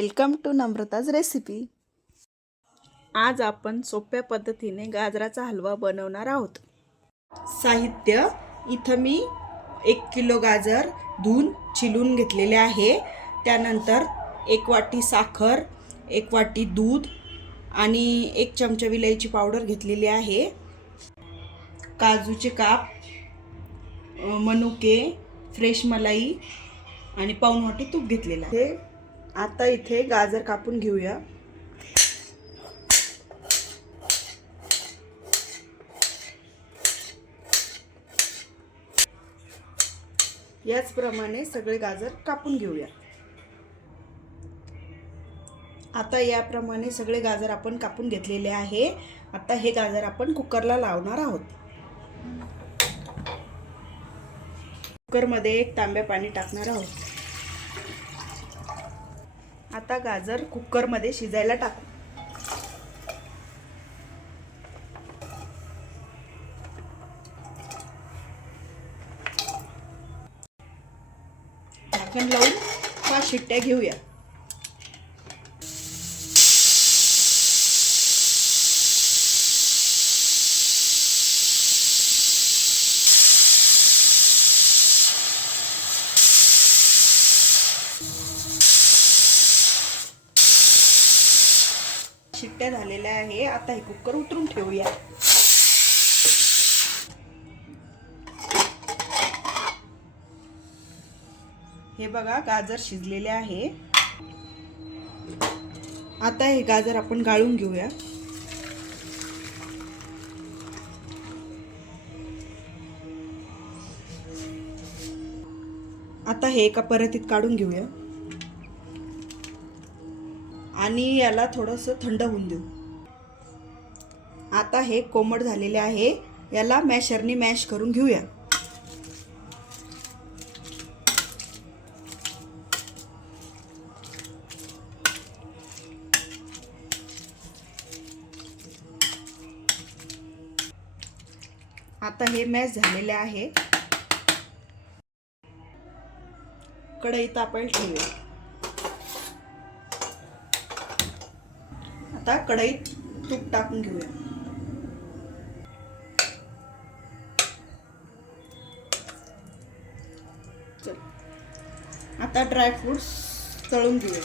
Welcome to नम्रताज recipe. आज आपण सोप्या पद्धतीने गाजराचा हलवा बनवणार आहोत। साहित्य इथं मी 1 किलो गाजर धुवून छिलून घेतलेले आहे। त्यानंतर 1 वाटी साखर, 1 वाटी दूध आणि 1 चमचा विलायची पावडर घेतलेली आहे। काजूचे काप, मनुके, फ्रेश मलाई आणि पाऊण वाटी तूप घेतलेलं आहे। आता इथे गाजर कापून घेऊया। याचप्रमाणे सगळे गाजर कापून घेऊया। आता याप्रमाणे सगळे गाजर आपण कापून घेतलेले आहे। आता हे गाजर आपण कुकरला लावणार आहोत। कुकरमध्ये 1 तांब्या पाणी टाकणार आहोत। आता गाजर कुकरमध्ये शिजायला टाकू। झाकण लावून 5 शिट्ट्या घेऊया। शिट्ट्या झालेल्या आहे। आता हे कुकर उतरून ठेवूया। हे बघा गाजर शिजलेले आहे। आता हे गाजर आपण गाळून घेऊया। आता हे एका परातीत काढून घेऊया आणि याला थोडंसं थंड होऊन देऊ। आता हे कोमट झालेले आहे। याला मॅशरनी मॅश करून घेऊया। आता हे मॅश झालेले आहे। कढई तापायला ठेवूया। आता कढईत तूप टाकून घेऊया। आता ड्राय फ्रूट्स तळून घेऊया।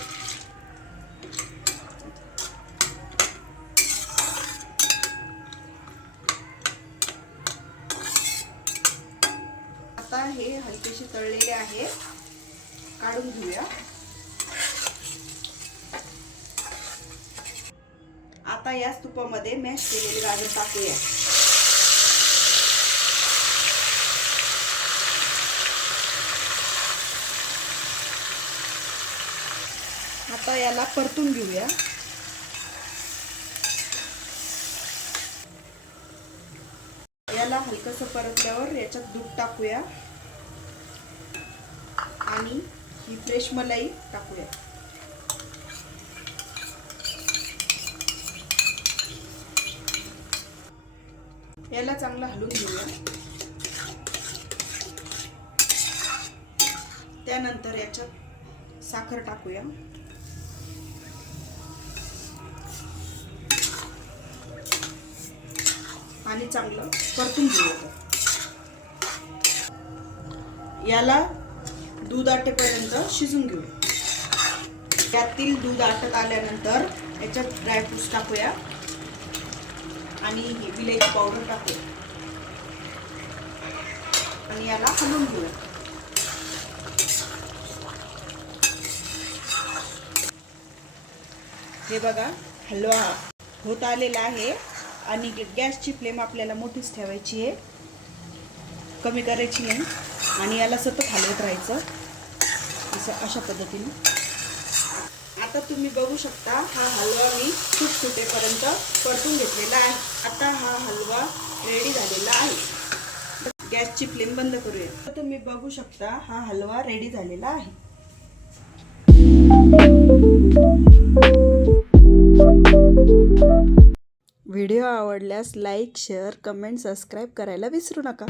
आता हे हलकेसे तळलेले आहे, काढून घेऊया। आता याच तुपामध्ये मॅश केलेले गाजर टाकूया। आता याला परतून घेऊया। याला हलकसं परतल्यावर याच्यात दूध टाकूया आणि ही फ्रेश मलाई टाकूया। याला चांगलं हलवून घेऊया। त्यानंतर याच्यात साखर टाकूया आणि चांगलं परतून घेऊया। याला दूध आटेपर्यंत शिजून घेऊ। यातील दूध आटत आल्यानंतर याच्यात ड्रायफ्रूट्स टाकूया आणि ही विलायची पावडर टाकूया आणि याला हलवून घेऊया। हे बघा हलवा होत आलेला आहे आणि गॅसची फ्लेम आपल्याला मोठीच ठेवायची आहे, कमी करायची नाही आणि याला सतत हलवत राहायचं अशा पद्धतीने। आता तुम्ही बघू शकता हा हलवा मी खूप सुटेपर्यंत परतून घेतलेला आहे। आता हा हलवा रेडी झालेला आहे। गॅसची फ्लेम बंद करूया। आता तुम्ही बघू शकता हा हलवा रेडी झालेला आहे। व्हिडिओ आवडल्यास लाईक, शेअर, कमेंट, सबस्क्राईब करायला विसरू नका।